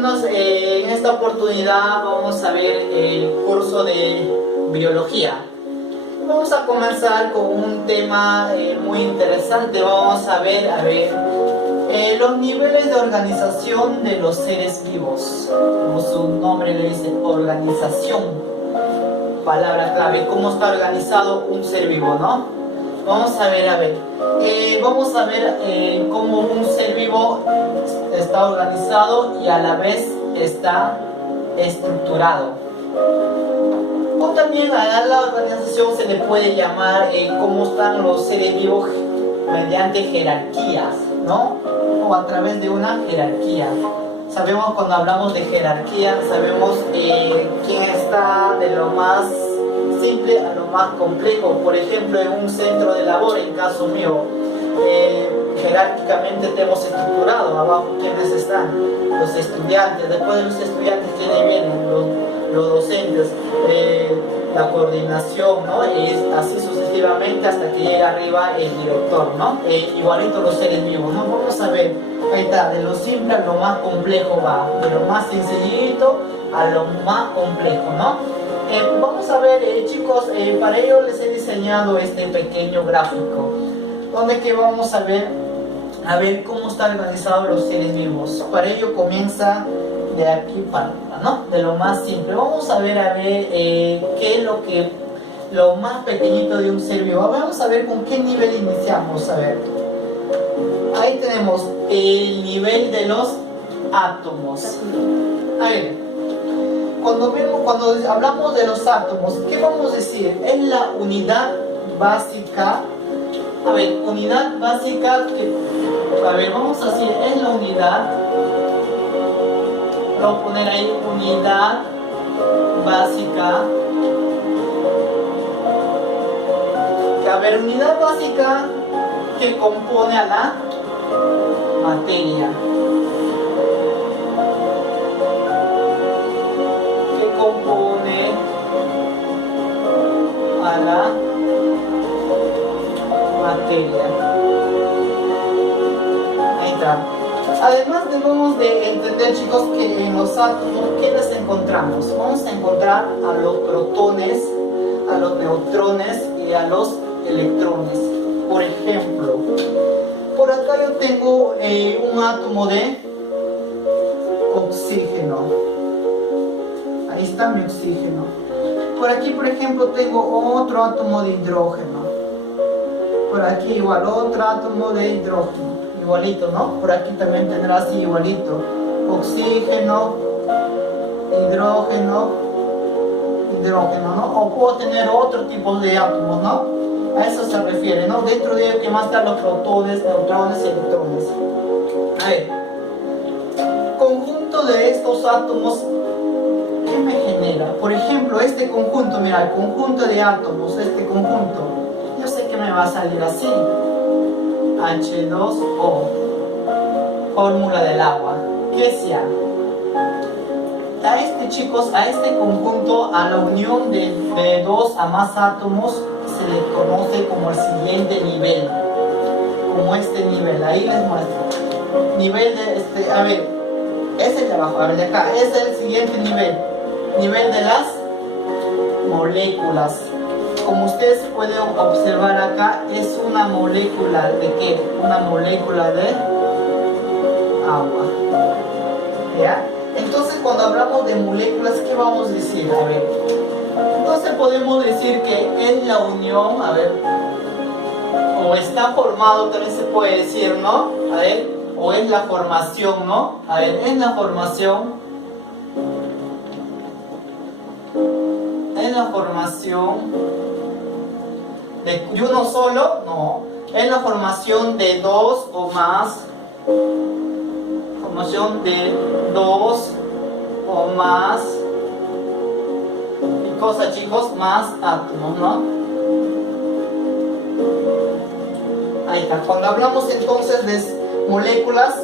alumnos, en esta oportunidad vamos a ver el curso de biología. Vamos a comenzar con un tema muy interesante. Vamos a ver los niveles de organización de los seres vivos. Como su nombre le dice, organización. Palabra clave, cómo está organizado un ser vivo, ¿no? Vamos a ver. Vamos a ver cómo un ser vivo está organizado y a la vez está estructurado. O también a la organización se le puede llamar cómo están los seres vivos mediante jerarquías, ¿no? O a través de una jerarquía. Sabemos, cuando hablamos de jerarquía, sabemos quién está de lo más simple a lo más complejo. Por ejemplo, en un centro de labor, en caso mío, jerárquicamente tenemos estructurado abajo quiénes están: los estudiantes. Después de los estudiantes, ¿quiénes vienen? Los docentes, la coordinación, ¿no? Y así sucesivamente hasta que llega arriba el director, ¿no? Igualito los seres vivos, ¿no? Vamos a ver, ahí está, de lo simple a lo más complejo va, de lo más sencillito a lo más complejo, ¿no? Vamos a ver, chicos, para ello les he diseñado este pequeño gráfico, donde que vamos a ver cómo están organizados los seres vivos. Para ello comienza de aquí para arriba, ¿no? De lo más simple. Vamos a ver qué es lo más pequeñito de un ser vivo. Vamos a ver con qué nivel iniciamos. A ver, ahí tenemos el nivel de los átomos. A ver, cuando hablamos de los átomos, ¿qué vamos a decir? Es la unidad básica. A ver, unidad básica vamos a decir, es la unidad. Vamos a poner ahí unidad básica. Unidad básica que compone a la materia. Que compone a la materia. Ahí está. Además debemos de entender, chicos, que en los átomos, ¿qué les encontramos? Vamos a encontrar a los protones, a los neutrones y a los electrones. Por ejemplo, por acá yo tengo un átomo de oxígeno. Ahí está mi oxígeno. Por aquí, por ejemplo, tengo otro átomo de hidrógeno. Por aquí igual otro átomo de hidrógeno. Igualito, ¿no? Por aquí también tendrá así igualito. Oxígeno, hidrógeno, ¿no? O puedo tener otro tipo de átomos, ¿no? A eso se refiere, ¿no? Dentro de ello que más están los protones, neutrones y electrones. A ver, conjunto de estos átomos, ¿qué me genera? Por ejemplo, este conjunto, mira, el conjunto de átomos, este conjunto, yo sé que me va a salir así: H2O, fórmula del agua. ¿Qué sea? Chicos, a este conjunto, a la unión de dos a más átomos, se le conoce como el siguiente nivel. Como este nivel, ahí les muestro. Nivel de a ver, es el de abajo, a ver, de acá, es el siguiente nivel. Nivel de las moléculas. Como ustedes pueden observar acá, es una molécula ¿de qué? Una molécula de agua. ¿Ya? Entonces, cuando hablamos de moléculas, ¿qué vamos a decir? A ver, entonces podemos decir que es la unión, a ver, o está formado, también se puede decir, ¿no? A ver, o es la formación, ¿no? A ver, es la formación. Es la formación de uno solo, no. Es la formación de dos o más. Formación de dos o más. ¿Qué cosa, chicos? Más átomos, ¿no? Ahí está. Cuando hablamos entonces de moléculas,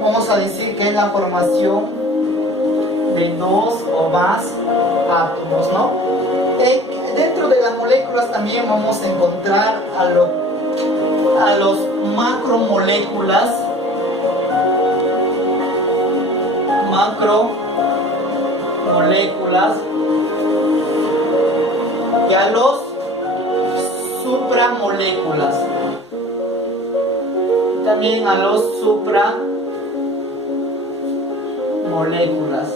vamos a decir que es la formación de dos o más átomos, ¿no? Dentro de las moléculas también vamos a encontrar a los macromoléculas. macromoléculas y a los supramoléculas. También a los supramoléculas.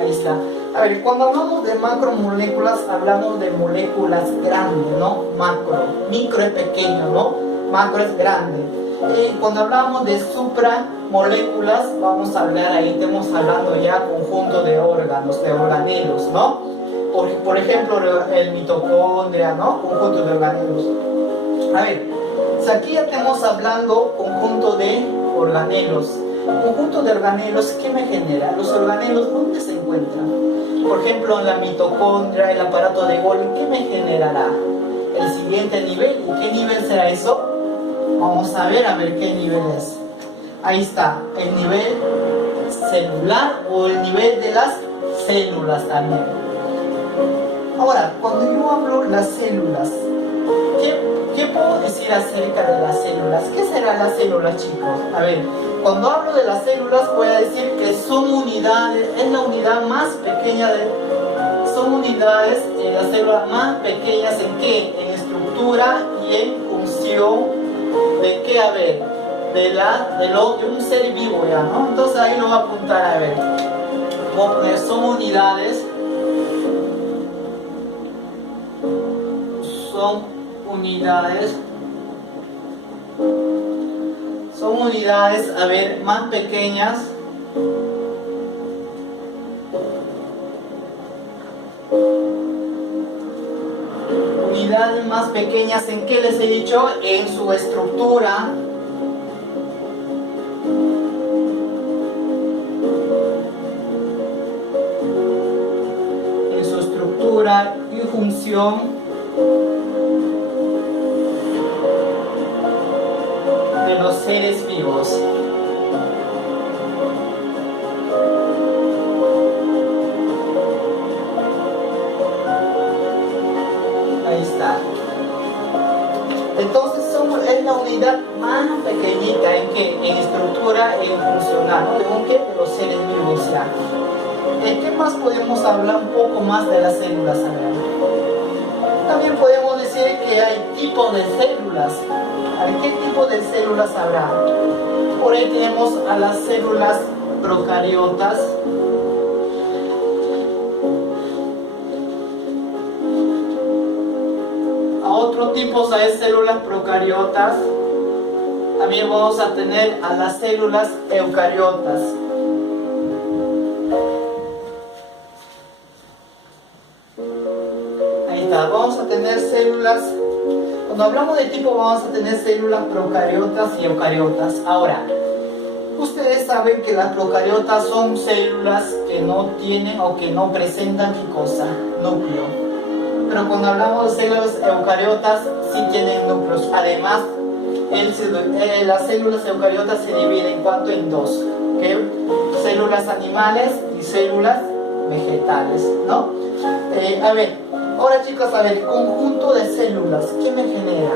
Ahí está. A ver, cuando hablamos de macromoléculas, hablamos de moléculas grandes, ¿no? Macro. Micro es pequeño, ¿no? Macro es grande. Y cuando hablamos de supramoléculas, vamos a hablar ahí, estamos hablando ya conjunto de órganos, de organelos, ¿no? Por ejemplo, el mitocondria, ¿no? Conjunto de organelos. A ver, aquí ya estamos hablando conjunto de organelos. Conjunto de organelos, ¿qué me genera? Los organelos, ¿dónde se encuentran? Por ejemplo, en la mitocondria, el aparato de Golgi, ¿qué me generará? El siguiente nivel. ¿Y qué nivel será eso? Vamos a ver qué nivel es. Ahí está, el nivel celular o el nivel de las células también. Ahora, cuando yo hablo de las células, ¿qué puedo decir acerca de las células? ¿Qué serán las células, chicos? A ver, cuando hablo de las células voy a decir que son unidades, es la unidad más pequeña son unidades de las células más pequeñas ¿en qué? En estructura y en función de qué, a ver, de un ser vivo ya, ¿no? Entonces ahí lo voy a apuntar, a ver, voy a poner son unidades, a ver, más pequeñas unidades más pequeñas, ¿en qué les he dicho? En su estructura, y función de los seres vivos. Ahí está. Entonces es la unidad más pequeñita en estructura e en funcional, ¿no? De los seres vivos ya. ¿Qué más podemos hablar un poco más de las células? También podemos decir que hay tipos de células. ¿Qué tipo de células habrá? Por ahí tenemos a las células procariotas. A otros tipos de células procariotas. También vamos a tener a las células eucariotas. Vamos a tener células, cuando hablamos de tipo vamos a tener células procariotas y eucariotas. Ahora, ustedes saben que las procariotas son células que no tienen o que no presentan ¿qué cosa? Núcleo. Pero cuando hablamos de células eucariotas sí tienen núcleos. Además, las células eucariotas se dividen en dos, ¿okay? Células animales y células vegetales, ¿no? A ver, ahora chicos, a ver, conjunto de células, ¿qué me genera?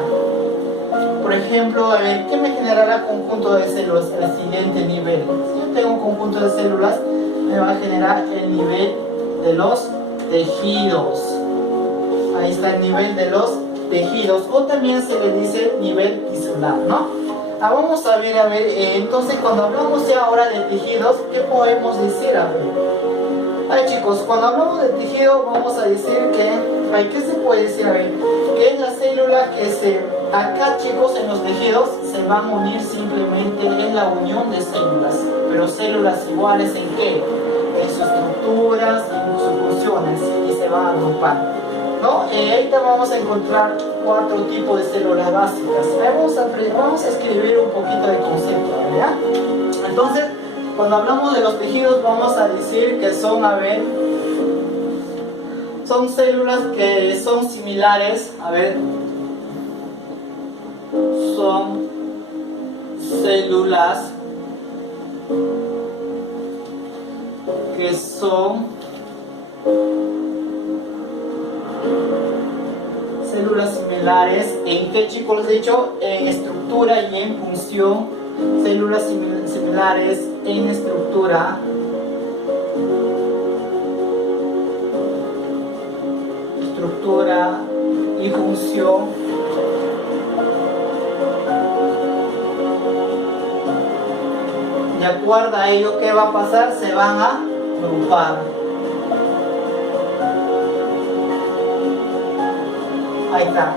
Por ejemplo, a ver, ¿qué me generará conjunto de células en el siguiente nivel? Si yo tengo un conjunto de células, me va a generar el nivel de los tejidos. Ahí está el nivel de los tejidos, o también se le dice nivel tisular, ¿no? Vamos a ver, entonces cuando hablamos ya ahora de tejidos, ¿qué podemos decir? A ver, chicos, cuando hablamos de tejido vamos a decir que, ¿qué se puede decir? A ver, que es la célula que acá chicos en los tejidos se van a unir simplemente en la unión de células, pero células iguales ¿en qué? En sus estructuras, en sus funciones, y se van a agrupar, ¿no? Ahí te vamos a encontrar 4 tipos de células básicas. Vamos a escribir un poquito de concepto, ¿verdad? Entonces, cuando hablamos de los tejidos vamos a decir que son, son células que son similares, son células que son células similares, ¿en qué, chicos? Les he dicho, en estructura y en función. Células similares en estructura, y función. De acuerdo a ello, ¿qué va a pasar? Se van a agrupar. Ahí está.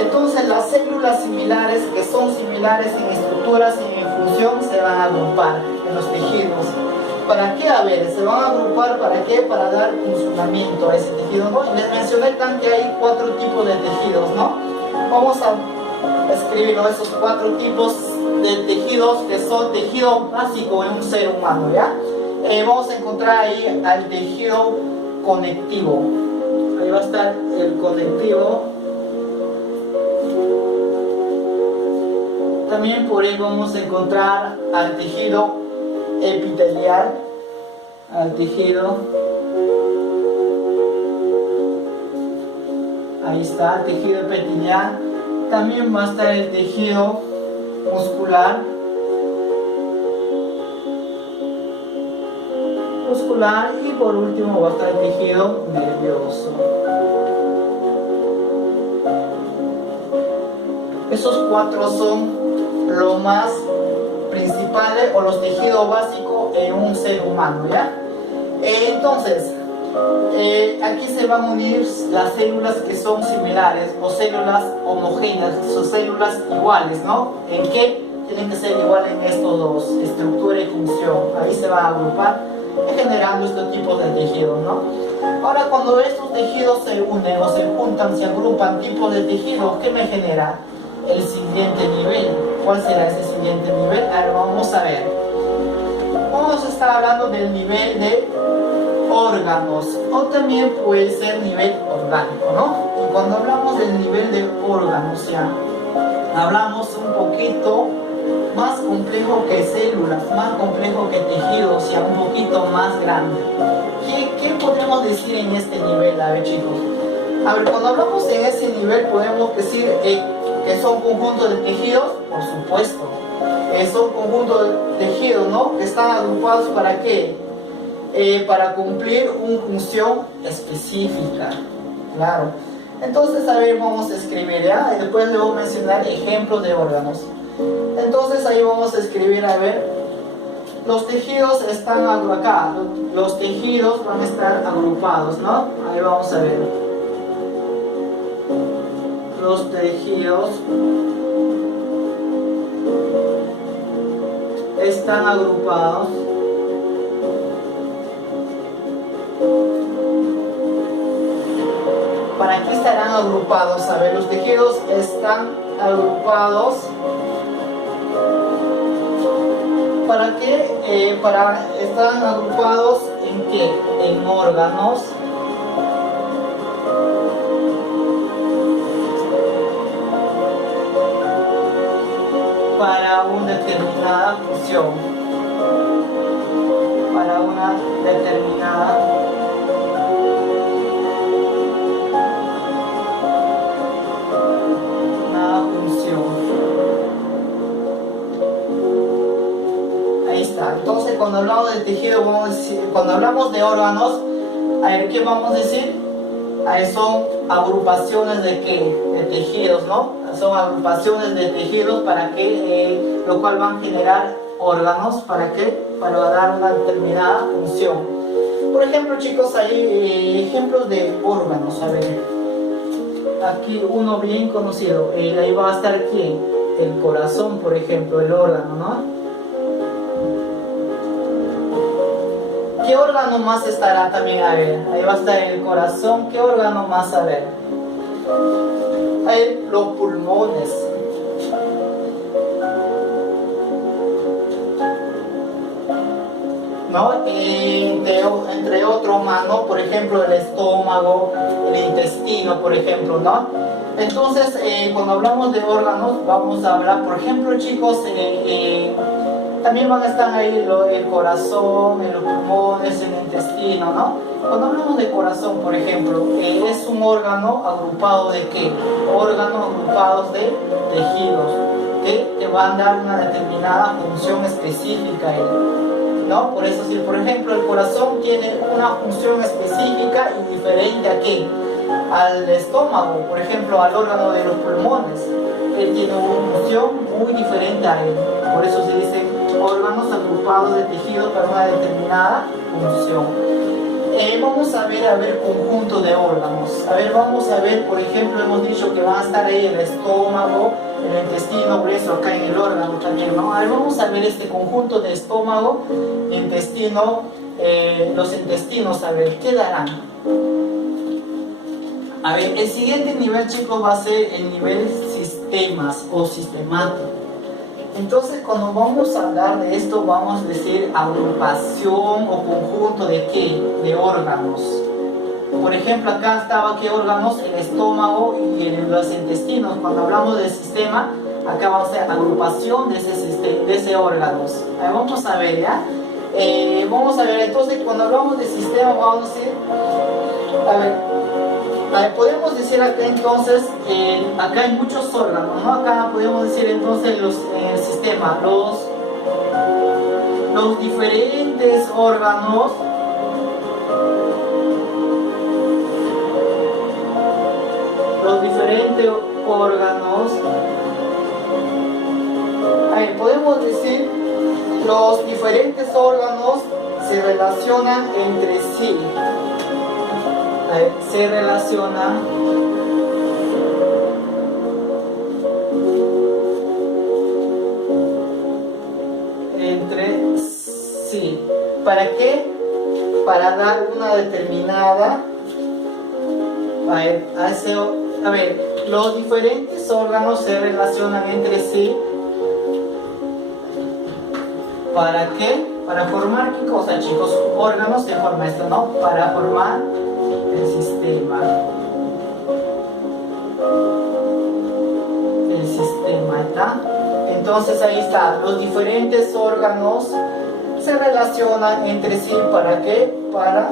Entonces las células similares, que son similares en estructuras y en función, se van a agrupar en los tejidos. ¿Para qué? A ver, se van a agrupar, ¿para qué? Para dar funcionamiento a ese tejido, ¿no? Les mencioné también que hay 4 tipos de tejidos, ¿no? Vamos a escribir, ¿no?, esos 4 tipos de tejidos, que son tejido básico en un ser humano, ¿ya? Vamos a encontrar ahí al tejido conectivo. Ahí va a estar el conectivo. También por ahí vamos a encontrar al tejido epitelial, al tejido, ahí está, tejido epitelial. También va a estar el tejido muscular, y por último va a estar el tejido nervioso. Esos 4 son lo más principales o los tejidos básicos en un ser humano, ¿ya? Entonces, aquí se van a unir las células que son similares o células homogéneas, son células iguales, ¿no? ¿En qué? Tienen que ser iguales en estos dos, estructura y función. Ahí se van a agrupar generando estos tipos de tejidos, ¿no? Ahora, cuando estos tejidos se unen o se juntan, se agrupan tipos de tejidos, ¿qué me genera? El siguiente nivel. ¿Cuál será ese siguiente nivel? A ver, vamos a ver. Vamos a estar hablando del nivel de órganos, o también puede ser nivel orgánico, ¿no? Y cuando hablamos del nivel de órganos, ya hablamos un poquito más complejo que células, más complejo que tejidos, ya un poquito más grande. ¿Qué podemos decir en este nivel? A ver, chicos, a ver, cuando hablamos en ese nivel podemos decir que son conjuntos de tejidos, por supuesto, son conjuntos de tejidos, ¿no?, que están agrupados. ¿Para qué? Para cumplir una función específica, claro. Entonces, a ver, vamos a escribir, ¿ya? Y después le voy a mencionar ejemplos de órganos. Entonces ahí vamos a escribir, a ver, los tejidos están acá, los tejidos van a estar agrupados, ¿no? Ahí vamos a ver. Los tejidos están agrupados. ¿Para qué estarán agrupados? A ver, los tejidos están agrupados. ¿Para qué? Están agrupados en qué? En órganos. Para una determinada función. Para una determinada función. Ahí está. Entonces, cuando hablamos del tejido, vamos a decir, cuando hablamos de órganos, a ver, ¿qué vamos a decir? Son agrupaciones de qué? De tejidos, ¿no? Son agrupaciones de tejidos para que, lo cual van a generar órganos. ¿Para qué? Para dar una determinada función. Por ejemplo, chicos, hay ejemplos de órganos. A ver, aquí uno bien conocido, ahí va a estar aquí el corazón, por ejemplo, el órgano, ¿no? ¿Qué órgano más estará también? A ver, ahí va a estar el corazón. ¿Qué órgano más? A ver, ahí los pulmones. ¿No? Entre otros más, ¿no? Por ejemplo, el estómago, el intestino, por ejemplo, ¿no? Entonces, cuando hablamos de órganos, vamos a hablar, por ejemplo, chicos, también van a estar ahí el corazón, los pulmones, el intestino, ¿no? Cuando hablamos de corazón, por ejemplo, es un órgano agrupado de ¿qué? Órganos agrupados de tejidos que te van a dar una determinada función específica, ¿no? Por eso, si por ejemplo el corazón tiene una función específica y diferente ¿a qué? Al estómago, por ejemplo, al órgano de los pulmones, él tiene una función muy diferente a él. Por eso se dicen órganos agrupados de tejidos para una determinada función. Vamos a ver conjunto de órganos. A ver, vamos a ver, por ejemplo, hemos dicho que van a estar ahí el estómago, el intestino grueso, acá en el órgano también, ¿no? A ver, vamos a ver este conjunto de estómago, intestino, los intestinos, a ver, ¿qué darán? A ver, el siguiente nivel, chicos, va a ser el nivel sistemas o sistemático. Entonces, cuando vamos a hablar de esto, vamos a decir agrupación o conjunto de ¿qué? De órganos. Por ejemplo, acá estaba ¿qué órganos? El estómago y los intestinos. Cuando hablamos del sistema, acá vamos a hacer agrupación de ese órganos. Vamos a ver, ¿ya? Vamos a ver, entonces, cuando hablamos de sistema, vamos a decir, podemos decir acá entonces, acá hay muchos órganos, ¿no? Acá podemos decir entonces el sistema, los diferentes órganos, podemos decir los diferentes órganos se relacionan entre sí. Se relacionan entre sí. ¿Para qué? Para dar una determinada los diferentes órganos se relacionan entre sí. ¿Para qué? Para formar ¿qué cosa, chicos? Órganos se forma esto, ¿no? Para formar el sistema, ¿está? Entonces ahí está, los diferentes órganos se relacionan entre sí, ¿para qué? Para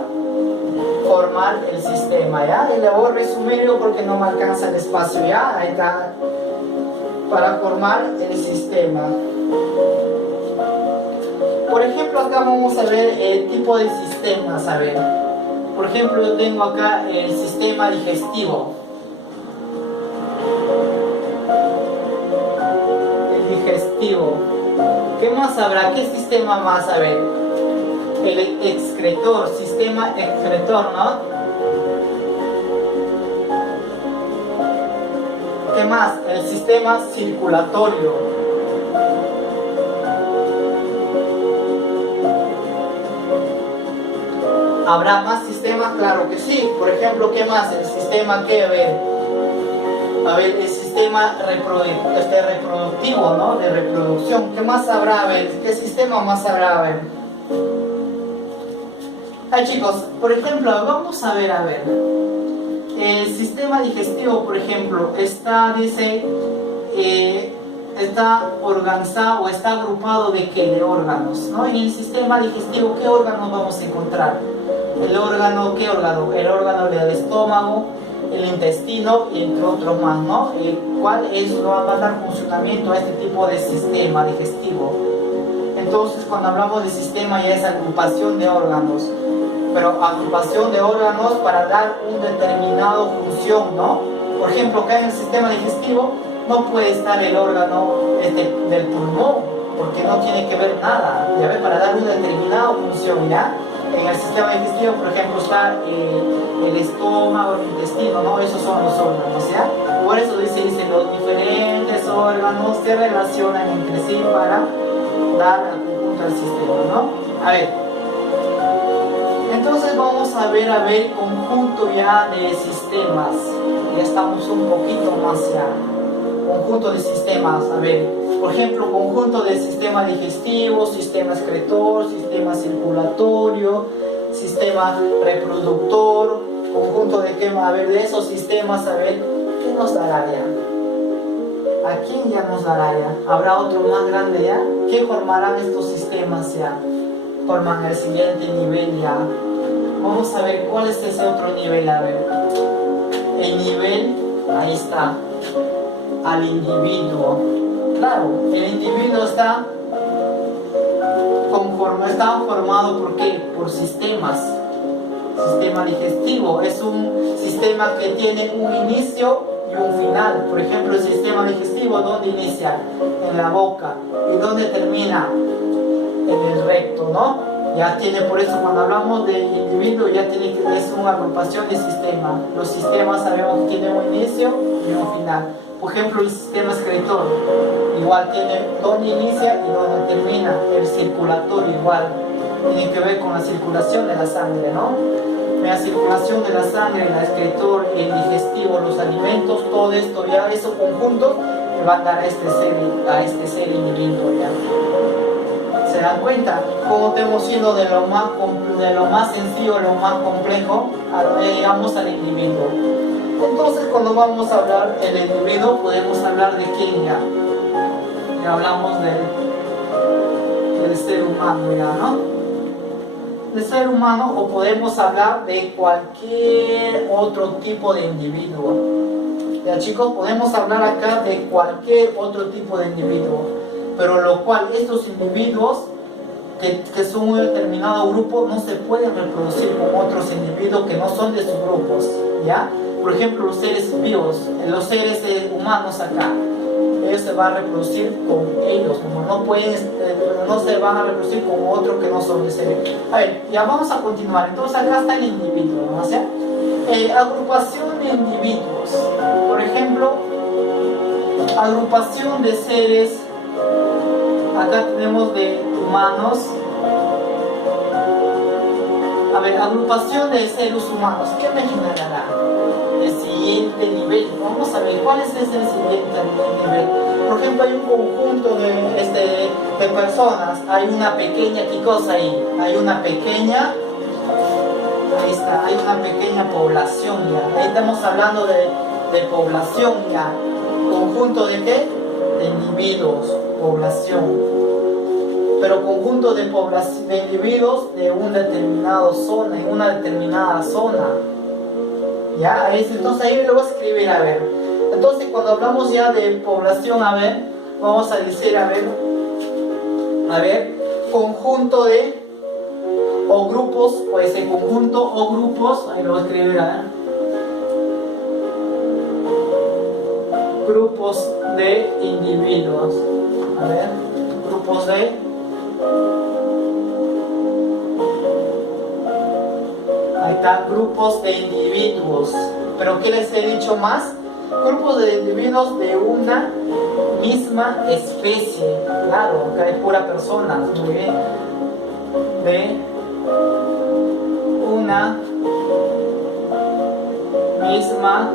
formar el sistema, ¿ya? Y le voy a resumirlo porque no me alcanza el espacio, ¿ya? Ahí está, para formar el sistema. Por ejemplo, acá vamos a ver el tipo de sistemas, a ver. Por ejemplo, yo tengo acá el sistema digestivo. El digestivo. ¿Qué más habrá? ¿Qué sistema más? A ver. El excretor, sistema excretor, ¿no? ¿Qué más? El sistema circulatorio. ¿Habrá más sistemas? Claro que sí. Por ejemplo, ¿qué más? El sistema, ¿qué? A ver, el sistema reproductivo, ¿no? De reproducción. ¿Qué más habrá? A ver, ¿qué sistema más habrá? A ver. Chicos, por ejemplo, vamos a ver. El sistema digestivo, por ejemplo, está organizado o está agrupado de ¿qué? De órganos, ¿no? En el sistema digestivo, ¿qué órganos vamos a encontrar? El órgano, ¿qué órgano? El órgano del estómago, el intestino y entre otros más, ¿no? ¿Cuál va a dar funcionamiento a este tipo de sistema digestivo? Entonces, cuando hablamos de sistema ya es agrupación de órganos, pero agrupación de órganos para dar una determinada función, ¿no? Por ejemplo, acá en el sistema digestivo no puede estar el órgano del pulmón, porque no tiene que ver nada, ¿ya ves? Para dar una determinada función, ¿ya? En el sistema digestivo, por ejemplo, está el estómago, el intestino, ¿no? Esos son los órganos, ¿ya? Por eso dice los diferentes órganos se relacionan entre sí para dar al conjunto del sistema, ¿no? A ver, entonces vamos a ver conjunto ya de sistemas. Ya estamos un poquito más ya. Conjunto de sistemas, a ver, por ejemplo, conjunto de sistema digestivo, sistema excretor, sistema circulatorio, sistema reproductor, conjunto de qué, a ver, de esos sistemas, a ver, ¿qué nos dará ya? ¿A quién ya nos dará ya? ¿Habrá otro más grande ya? ¿Qué formarán estos sistemas ya? Forman el siguiente nivel ya. vamos a ver cuál es ese otro nivel. A ver, el nivel, ahí está, al individuo. Claro, el individuo está formado ¿por qué? Por sistemas. Sistema digestivo es un sistema que tiene un inicio y un final. Por ejemplo, el sistema digestivo, ¿dónde inicia? En la boca. ¿Y dónde termina? En el recto, ¿no? Ya tiene, por eso cuando hablamos de individuo, ya tiene que es una agrupación de sistemas. Los sistemas sabemos que tienen un inicio y un final. Por ejemplo, el sistema excretor igual tiene dónde inicia y dónde termina. El circulatorio igual tiene que ver con la circulación de la sangre, ¿no? La circulación de la sangre, el excretor, el digestivo, los alimentos, todo esto ya, eso conjunto le va a dar a este ser individuo ya. ¿Se dan cuenta? Cómo hemos ido de lo más sencillo a lo más complejo, llegamos al individuo. Entonces, cuando vamos a hablar del individuo, podemos hablar de quién ya. Ya hablamos del ser humano ya, ¿no? Del ser humano, o podemos hablar de cualquier otro tipo de individuo. Ya, chicos, podemos hablar acá de cualquier otro tipo de individuo, pero lo cual estos individuos que son un determinado grupo no se pueden reproducir con otros individuos que no son de sus grupos, ¿ya? Por ejemplo, los seres vivos, los seres humanos acá, ellos se van a reproducir con ellos, como no se van a reproducir con otros que no son de seres. A ver, ya vamos a continuar. Entonces acá está el individuo, ¿no? O sea, agrupación de individuos. Por ejemplo, agrupación de seres. Acá tenemos de humanos. A ver, agrupación de seres humanos. ¿Qué me generará? El siguiente nivel. Vamos a ver cuál es ese siguiente nivel. Por ejemplo, hay un conjunto de personas. Hay una pequeña, ¿qué cosa ahí? Hay una pequeña. Ahí está, hay una pequeña población ya. Ahí estamos hablando de población ya. ¿Conjunto de qué? De individuos, población. Pero conjunto de individuos de una determinada zona, en una determinada zona. ¿Ya? Entonces ahí le voy a escribir, a ver. Entonces cuando hablamos ya de población, a ver, vamos a decir, a ver, conjunto de, o grupos, puede ser conjunto o grupos, ahí lo voy a escribir, a ver. Grupos de individuos, a ver, grupos de ahí está, grupos de individuos. Pero ¿qué les he dicho más? Grupos de individuos de una misma especie. Claro, acá hay pura persona, muy bien. De una misma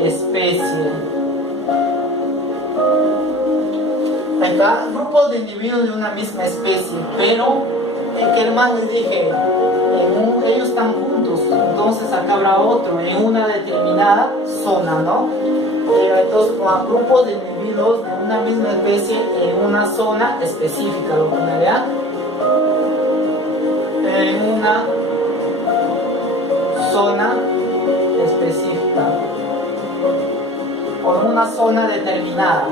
especie. Acá, grupos de individuos de una misma especie, pero ¿qué más les dije? Ellos están juntos, entonces acá habrá otro en una determinada zona, ¿no? Entonces, grupos de individuos de una misma especie en una zona específica, lo pondré en una zona específica o en una zona determinada.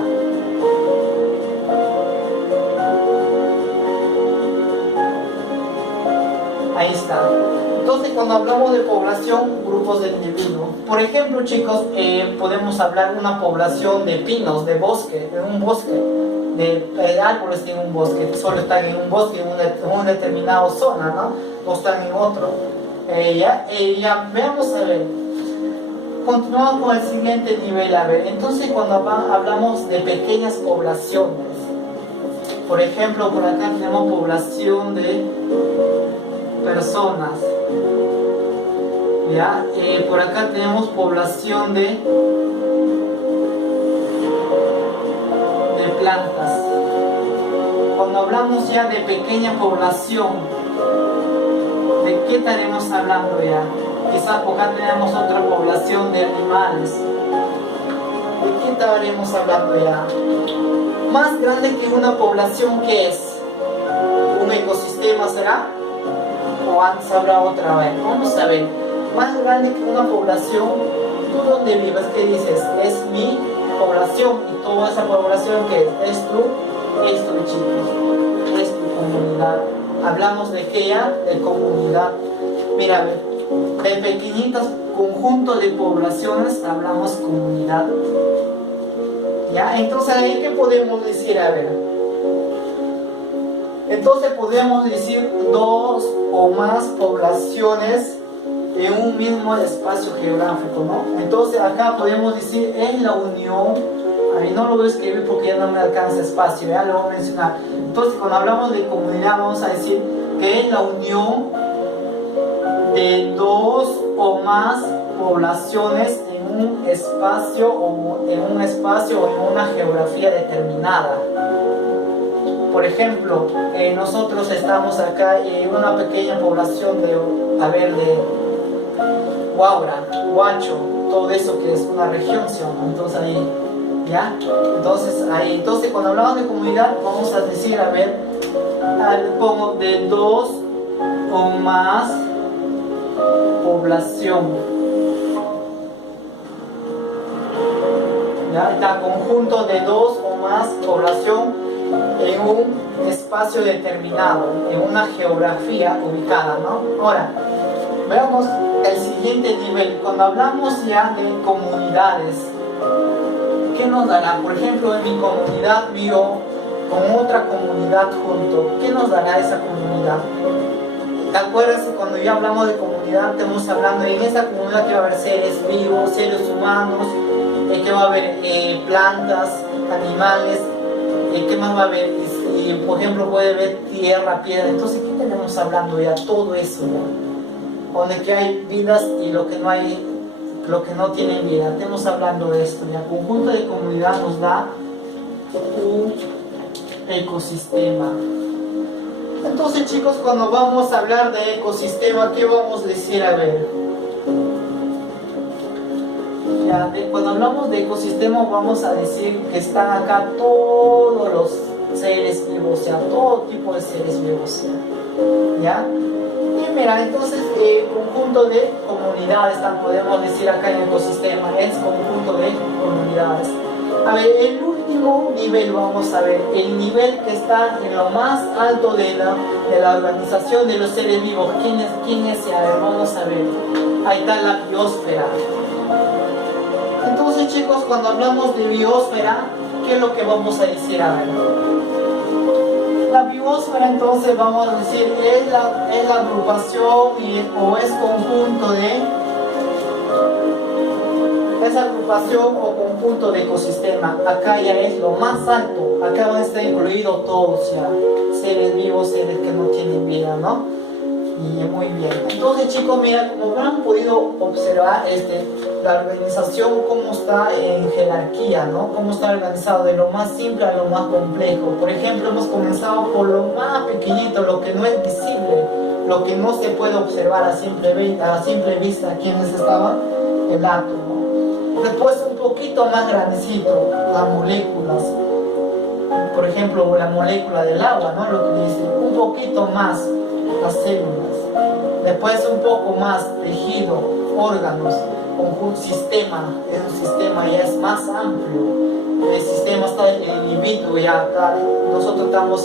Ahí está. Entonces, cuando hablamos de población, grupos de individuos. Por ejemplo, chicos, podemos hablar de una población de pinos, de bosque, en un bosque, de árboles en un bosque. Solo están en un bosque, en una determinada zona, ¿no? No están en otro. Ya, veamos a ver. Continuamos con el siguiente nivel, a ver. Entonces, cuando hablamos de pequeñas poblaciones, por ejemplo, por acá tenemos población de personas, ¿ya? Por acá tenemos población de plantas. Cuando hablamos ya de pequeña población, ¿de qué estaremos hablando ya? Quizás por acá tenemos otra población de animales. ¿De qué estaremos hablando ya? Más grande que una población, ¿qué es? ¿Un ecosistema será? o antes habrá otra vez. Vamos a ver, más grande que una población, ¿tú dónde vives? ¿Qué dices? Es mi población, y toda esa población que es tu chicos, es tu comunidad. Hablamos de qué ya, de comunidad. Mira, de pequeñitos conjuntos de poblaciones hablamos comunidad. ¿Ya? Entonces ahí qué podemos decir, a ver. Entonces podemos decir dos o más poblaciones en un mismo espacio geográfico, ¿no? Entonces acá podemos decir en la unión, ahí no lo voy a escribir porque ya no me alcanza espacio, ya lo voy a mencionar. Entonces cuando hablamos de comunidad vamos a decir que es la unión de dos o más poblaciones en un espacio o en una geografía determinada. Por ejemplo, nosotros estamos acá en una pequeña población de Huaura, Huacho, todo eso que es una región, ¿sí? Entonces ahí, ¿ya? Entonces cuando hablamos de comunidad vamos a decir, a ver, como de dos o más población, ¿ya? Está conjunto de dos o más población en un espacio determinado, en una geografía ubicada, ¿no? Ahora, veamos el siguiente nivel. Cuando hablamos ya de comunidades, ¿qué nos dará? Por ejemplo, en mi comunidad vivo con otra comunidad junto. ¿Qué nos dará esa comunidad? ¿Te acuerdas que cuando ya hablamos de comunidad estamos hablando en esa comunidad que va a haber seres vivos, seres humanos, que va a haber plantas, animales, ¿qué más va a haber? Y, por ejemplo, puede haber tierra, piedra. Entonces, ¿qué tenemos hablando ya? Todo eso, ¿no? Donde que hay vidas y lo que no hay, lo que no tienen vida. Estamos hablando de esto, ¿ya? El conjunto de comunidad nos da un ecosistema. Entonces, chicos, cuando vamos a hablar de ecosistema, ¿qué vamos a decir? A ver, ya, cuando hablamos de ecosistema vamos a decir que están acá todos los seres vivos, ya, todo tipo de seres vivos, ¿ya? Y mira, entonces conjunto de comunidades, podemos decir acá en el ecosistema, es conjunto de comunidades. A ver, el último nivel, vamos a ver, el nivel que está en lo más alto de la organización de los seres vivos. ¿Quién es? A ver, vamos a ver. Ahí está la biosfera. Entonces, chicos, cuando hablamos de biosfera, ¿qué es lo que vamos a decir? A ver, la biosfera, entonces vamos a decir, es la agrupación o es conjunto de... Esa agrupación o conjunto de ecosistema, acá ya es lo más alto, acá van a estar incluidos todos ya, seres vivos, seres que no tienen vida, ¿no? Y muy bien. Entonces, chicos, mira, como han podido observar, la organización, cómo está en jerarquía, ¿no? Cómo está organizado de lo más simple a lo más complejo. Por ejemplo, hemos comenzado por lo más pequeñito, lo que no es visible, lo que no se puede observar a simple vista, quienes estaban, el átomo. Después un poquito más grandecito, las moléculas, por ejemplo la molécula del agua, ¿no? Lo que dice, un poquito más las células, después un poco más tejido, órganos, un sistema, es un sistema ya es más amplio, el sistema está en el individuo, ya está, nosotros estamos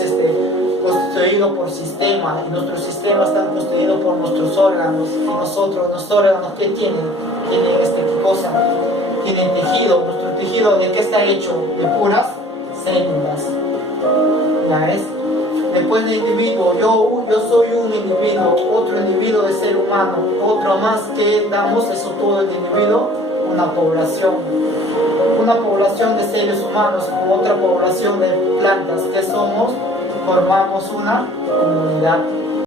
constituidos por sistema, y nuestros sistemas están constituidos por nuestros órganos, y nuestros órganos, ¿qué tienen? Tienen ¿qué cosa? Tienen tejido. Nuestro tejido, ¿de qué está hecho? De puras células. ¿Ya ves? Después del individuo, yo soy un individuo, otro individuo de ser humano, otro más que damos, eso todo el individuo, una población de seres humanos con otra población de plantas que somos, formamos una comunidad.